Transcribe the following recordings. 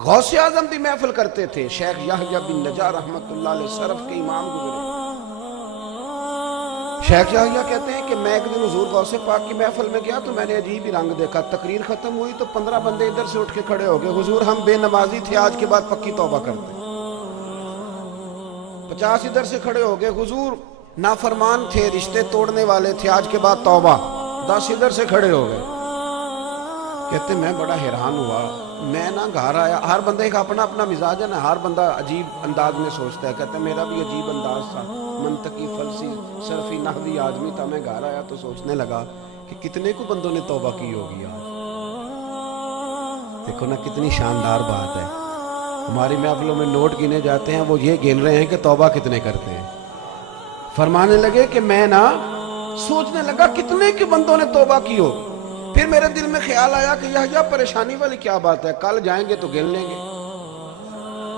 غوث اعظم بھی محفل کرتے تھے. شیخ یحییٰ بن نجار رحمۃ اللہ علیہ سرف کے امام گزرے. شیخ یحییٰ کہتے ہیں کہ میں ایک دن حضور غوث پاک کی محفل میں گیا تو میں نے عجیب ہی رنگ دیکھا. تقریر ختم ہوئی تو 15 بندے ادھر سے اٹھ کے کھڑے ہو گئے, حضور ہم بے نمازی تھے, آج کے بعد پکی توبہ کرتے. 50 ادھر سے کھڑے ہو گئے, حضور نافرمان تھے, رشتے توڑنے والے تھے, آج کے بعد توبہ. 10 ادھر سے کھڑے ہو گئے. کہتے میں بڑا حیران ہوا, میں نا گھر آیا. ہر بندے کا اپنا اپنا مزاج ہے نا, ہر بندہ عجیب انداز میں سوچتا ہے. کہتے میرا بھی عجیب انداز تھا, منطقی فلسی صرفی نحوی آدمی تھا. میں گھر آیا تو سوچنے لگا کہ کتنے کو بندوں نے توبہ کی ہوگی آج. دیکھو نا کتنی شاندار بات ہے. ہماری محفلوں میں نوٹ گنے جاتے ہیں, وہ یہ گن رہے ہیں کہ توبہ کتنے کرتے ہیں. فرمانے لگے کہ میں نا سوچنے لگا کتنے کے بندوں نے توبہ کی ہو. پھر میرے دل میں خیال آیا کہ یحییٰ پریشانی والی کیا بات ہے, کل جائیں گے تو گن لیں گے.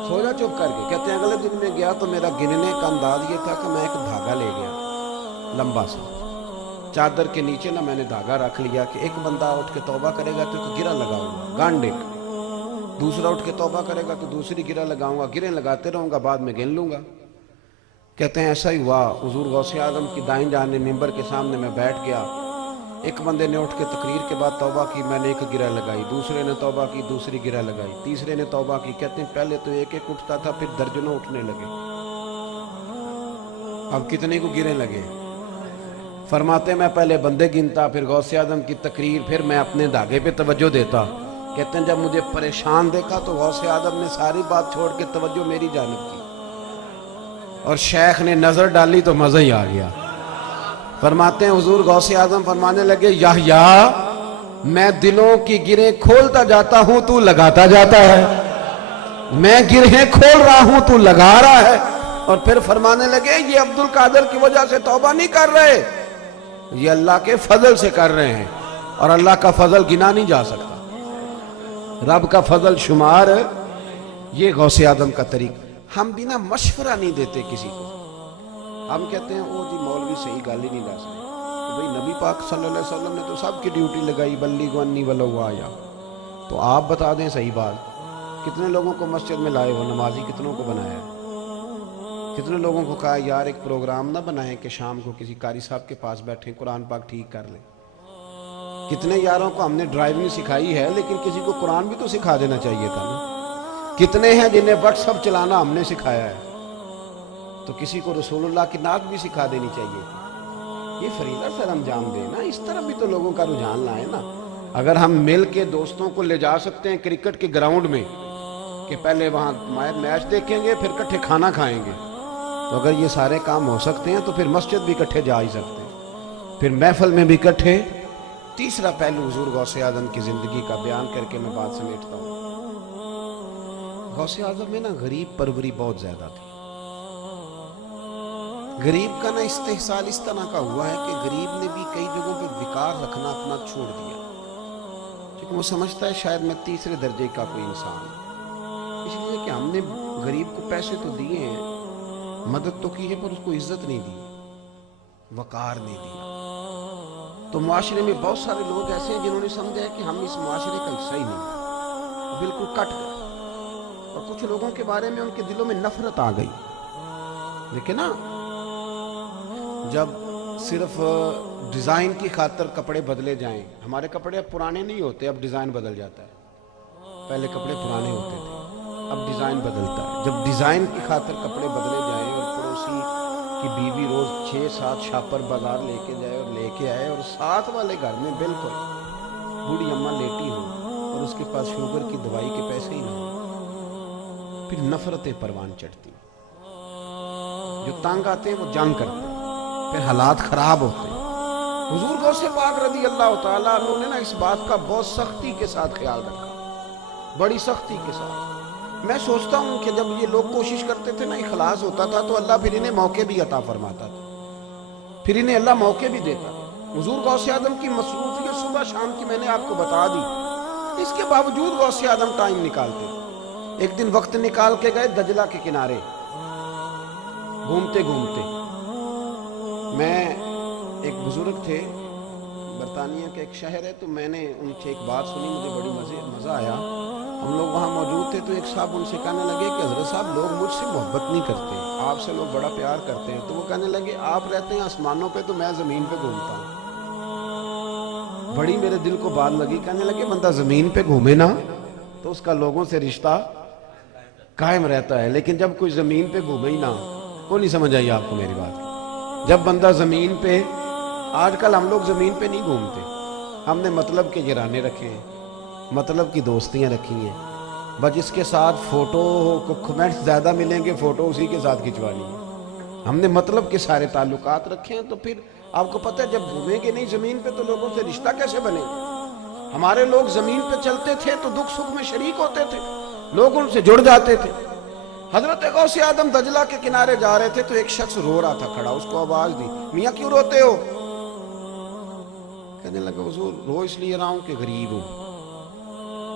سو جا چپ کر کے. کہتے ہیں اگلے دن میں گیا تو میرا گننے کا انداز یہ تھا کہ میں ایک دھاگا لے گیا لمبا سا, چادر کے نیچے نا میں نے دھاگا رکھ لیا کہ ایک بندہ اٹھ کے توبہ کرے گا تو ایک گرہ لگاؤں گا گانڈ ایک, دوسرا اٹھ کے توبہ کرے گا تو دوسری گرہ لگاؤں گا, گرہیں لگاتے رہوں گا, بعد میں گن لوں گا. کہتے ہیں ایسا ہی ہوا. حضور غوث اعظم کی دائیں جانب ممبر کے سامنے میں بیٹھ گیا. ایک بندے نے اٹھ کے تقریر کے بعد توبہ کی, میں نے ایک گرہ لگائی. دوسرے نے توبہ کی, دوسری گرہ لگائی. تیسرے نے توبہ کی. کہتے ہیں پہلے تو ایک ایک اٹھتا تھا, پھر درجنوں اٹھنے لگے. اب کتنے کو گریں لگے. فرماتے میں پہلے بندے گنتا, پھر غوث اعظم کی تقریر, پھر میں اپنے دھاگے پہ توجہ دیتا. کہتے ہیں جب مجھے پریشان دیکھا تو غوث اعظم نے ساری بات چھوڑ کے توجہ میری جانب کی, اور شیخ نے نظر ڈالی تو مزہ ہی آ گیا. فرماتے ہیں حضور غوث اعظم فرمانے لگے یحییٰ میں دلوں کی گرہیں کھولتا جاتا ہوں, تو لگاتا جاتا ہے. میں گرہیں کھول رہا ہوں, تو لگا رہا ہے. اور پھر فرمانے لگے یہ عبد القادر کی وجہ سے توبہ نہیں کر رہے, یہ اللہ کے فضل سے کر رہے ہیں, اور اللہ کا فضل گنا نہیں جا سکتا. رب کا فضل شمار, یہ غوث اعظم کا طریقہ. ہم بھی نا مشورہ نہیں دیتے کسی کو. ہم کہتے ہیں او جی مولوی صحیح گل ہی نہیں دس رہے. بھئی نبی پاک صلی اللہ علیہ وسلم نے تو سب کی ڈیوٹی لگائی, بلیغ عنی ولو آیا. تو آپ بتا دیں صحیح بات, کتنے لوگوں کو مسجد میں لائے ہو, نمازی کتنوں کو بنایا ہے, کتنے لوگوں کو کہا یار ایک پروگرام نہ بنائیں کہ شام کو کسی قاری صاحب کے پاس بیٹھیں قرآن پاک ٹھیک کر لیں. کتنے یاروں کو ہم نے ڈرائیونگ سکھائی ہے, لیکن کسی کو قرآن بھی تو سکھا دینا چاہیے تھا نا. کتنے ہیں جنہیں واٹس ایپ چلانا ہم نے سکھایا ہے, تو کسی کو رسول اللہ کی نعت بھی سکھا دینی چاہیے تھی. یہ فریضہ سر انجام دیں نا, اس طرح بھی تو لوگوں کا رجحان لائیں نا. اگر ہم مل کے دوستوں کو لے جا سکتے ہیں کرکٹ کے گراؤنڈ میں کہ پہلے وہاں میچ دیکھیں گے, پھر کٹھے کھانا کھائیں گے, تو اگر یہ سارے کام ہو سکتے ہیں تو پھر مسجد بھی کٹھے جا ہی سکتے ہیں, پھر محفل میں بھی کٹھے. تیسرا پہلو حضور غوث اعظم کی زندگی کا بیان کر کے میں بات سمیٹتا ہوں. غوث اعظم میں نا غریب پروری بہت زیادہ تھی. غریب کا نا استحصال اس طرح کا ہوا ہے کہ غریب نے بھی کئی جگہوں پہ وقار رکھنا اپنا چھوڑ دیا, کیونکہ وہ سمجھتا ہے شاید میں تیسرے درجے کا کوئی انسان ہوں. اس لیے کہ ہم نے غریب کو پیسے تو دیے ہیں, مدد تو کی ہے, پر اس کو عزت نہیں دی, وقار نہیں دیا. تو معاشرے میں بہت سارے لوگ ایسے ہیں جنہوں نے سمجھا ہے کہ ہم اس معاشرے کا حصہ ہی نہیں, بالکل کٹ گئے. اور کچھ لوگوں کے بارے میں ان کے دلوں میں نفرت آ گئی. لیکن نا جب صرف ڈیزائن کی خاطر کپڑے بدلے جائیں, ہمارے کپڑے اب پرانے نہیں ہوتے, اب ڈیزائن بدل جاتا ہے. پہلے کپڑے پرانے ہوتے تھے, اب ڈیزائن بدلتا ہے. جب ڈیزائن کی خاطر کپڑے بدلے جائیں اور پڑوسی کی بیوی روز 6-7 شاپر بازار لے کے جائے اور لے کے آئے, اور ساتھ والے گھر میں بالکل بوڑھی اماں لیٹی ہو اور اس کے پاس شوگر کی دوائی کے پیسے ہی نہ ہو, پھر نفرتیں پروان چڑھتی. جو تنگ آتے ہیں وہ جنگ کرتے ہیں, پھر حالات خراب ہوتے ہیں. حضور غوث پاک رضی اللہ تعالیٰ عنہ نے نا اس بات کا بہت سختی کے ساتھ خیال رکھا, بڑی سختی کے ساتھ. میں سوچتا ہوں کہ جب یہ لوگ کوشش کرتے تھے نا, اخلاص ہوتا تھا, تو اللہ پھر انہیں موقع بھی عطا فرماتا تھا, پھر انہیں اللہ موقع بھی دیتا تھا. حضور غوث اعظم کی مصروفیت صبح شام کی میں نے آپ کو بتا دی, اس کے باوجود غوث اعظم ٹائم نکالتے. ایک دن وقت نکال کے گئے دجلہ کے کنارے, گھومتے گھومتے. میں ایک بزرگ تھے برطانیہ کا ایک شہر ہے، تو میں نے ان سے ایک بات سنی، مجھے بڑی مزہ آیا۔ ہم لوگ وہاں موجود تھے تو ایک صاحب ان سے کہنے لگے کہ حضرت صاحب لوگ مجھ سے محبت نہیں کرتے، آپ سے لوگ بڑا پیار کرتے ہیں۔ تو وہ کہنے لگے آپ رہتے ہیں آسمانوں پہ تو میں زمین پہ گھومتا ہوں۔ بڑی میرے دل کو بات لگی، کہنے لگے بندہ زمین پہ گھومے نا تو اس کا لوگوں سے رشتہ قائم رہتا ہے، لیکن جب کوئی زمین پہ گھومے ہی نہ، کو نہیں سمجھ آئی آپ کو میری بات؟ جب بندہ زمین پہ، آج کل ہم لوگ زمین پہ نہیں گھومتے، ہم نے مطلب کے گرانے رکھے ہیں، مطلب کی دوستیاں رکھی ہیں، بس جس کے ساتھ فوٹو کو کمنٹس زیادہ ملیں گے فوٹو اسی کے ساتھ کھنچوانی ہے۔ ہم نے مطلب کے سارے تعلقات رکھے ہیں، تو پھر آپ کو پتہ ہے جب گھومیں گے نہیں زمین پہ تو لوگوں سے رشتہ کیسے بنے گا؟ ہمارے لوگ زمین پہ چلتے تھے تو دکھ سکھ میں شریک ہوتے تھے، لوگ ان سے جڑ جاتے تھے۔ حضرت غوث اعظم دجلہ کے کنارے جا رہے تھے تو ایک شخص رو رہا تھا کھڑا، اس کو آواز دی، میاں کیوں روتے ہو؟ کہنے لگا حضور رو اس لیے رہا ہوں کہ غریب ہوں،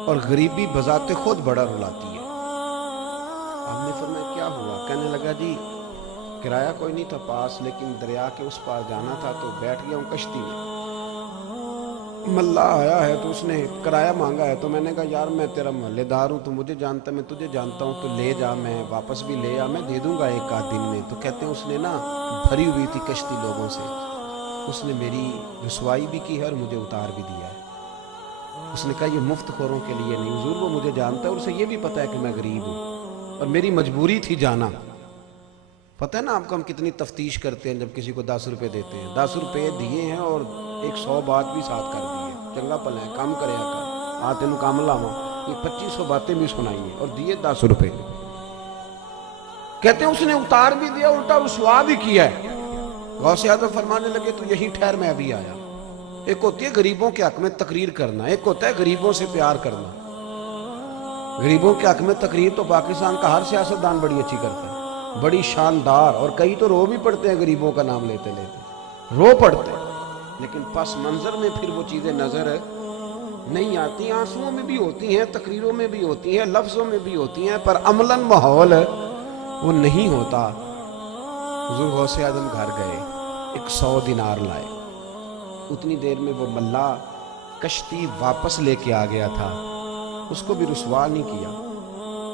اور غریبی بذات خود بڑا رلاتی ہے۔ آپ نے فرمایا کیا ہوا؟ کہنے لگا جی کرایہ کوئی نہیں تھا پاس، لیکن دریا کے اس پاس جانا تھا تو بیٹھ گیا ہوں کشتی میں، ملا آیا ہے تو اس نے کرایہ مانگا ہے، تو میں نے کہا یار میں تیرا محلے دار ہوں، تو مجھے جانتا ہے میں تجھے جانتا ہوں، تو لے جا، میں واپس بھی لے آ، میں دے دوں گا ایک آدھ دن میں۔ تو کہتے ہیں اس نے نا بھری ہوئی تھی کشتی لوگوں سے، اس نے میری رسوائی بھی کی ہے اور مجھے اتار بھی دیا ہے۔ اس نے کہا یہ مفت خوروں کے لیے نہیں حضور، وہ مجھے جانتا ہے اور اسے یہ بھی پتہ ہے کہ میں غریب ہوں اور میری مجبوری تھی جانا۔ پتہ ہے نا آپ کو ہم کتنی تفتیش کرتے ہیں جب کسی کو 10 روپے دیتے ہیں، 10 روپے دیے ہیں اور 100 بات بھی ساتھ کر دی ہے، چنگا پل ہے کام کریا کر، آ تینوں کام لاواں، یہ 2500 باتیں بھی سنائی ہیں اور دیے 10 روپے۔ کہتے ہیں اس نے اتار بھی دیا، الٹا رسوا بھی کیا ہے۔ غوث اعظم فرمانے لگے تو یہی ٹھہر میں ابھی آیا۔ ایک ہوتی ہے غریبوں کے حق میں تقریر کرنا، ایک ہوتا ہے غریبوں سے پیار کرنا۔ غریبوں کے حق میں تقریر تو پاکستان کا ہر سیاستدان بڑی اچھی کرتا ہے، بڑی شاندار، اور کئی تو رو بھی پڑتے ہیں غریبوں کا نام لیتے لیتے، رو پڑتے ہیں، لیکن پس منظر میں پھر وہ چیزیں نظر نہیں آتی، آنسوؤں میں بھی ہوتی ہیں، تقریروں میں بھی ہوتی ہیں، لفظوں میں بھی ہوتی ہیں، پر عملاً ماحول وہ نہیں ہوتا۔ حضور غوث اعظم گھر گئے، 100 دینار لائے، اتنی دیر میں وہ ملا کشتی واپس لے کے آ گیا تھا، اس کو بھی رسوا نہیں کیا،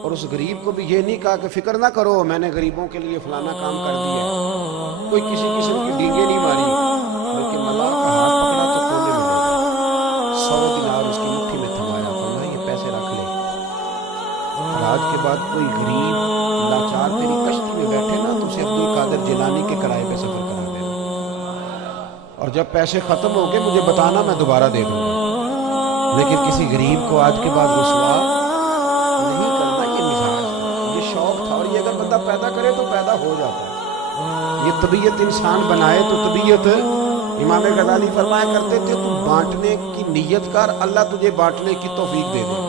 اور اس غریب کو بھی یہ نہیں کہا کہ فکر نہ کرو میں نے غریبوں کے لیے فلانا کام کر دیا، کوئی کسی قسم کی ڈینگیں نہیں ماری، بلکہ ملا کا ہاتھ پکڑا تو کونے میں لے گیا، 100 دینار اس کی مٹھی میں تھمایا، فرمایا یہ پیسے رکھ لے، اور آج کے بعد کوئی غریب لاچار تیری کشتی میں بیٹھے نا تو اسے عبد القادر جیلانی کے کرائے پہ سفر کرا دینا، اور جب پیسے ختم ہو گئے مجھے بتانا میں دوبارہ دے دوں گا، لیکن کسی غریب کو آج کے بعد رسوا نہیں کرنا۔ یہ مزاج تھا، یہ شوق تھا، اور یہ اگر بندہ پیدا کرے تو پیدا ہو جاتا ہے۔ یہ طبیعت انسان بنائے تو طبیعت، امام غزالی فرمایا کرتے تھے تو بانٹنے کی نیت کر، اللہ تجھے بانٹنے کی توفیق دے دے۔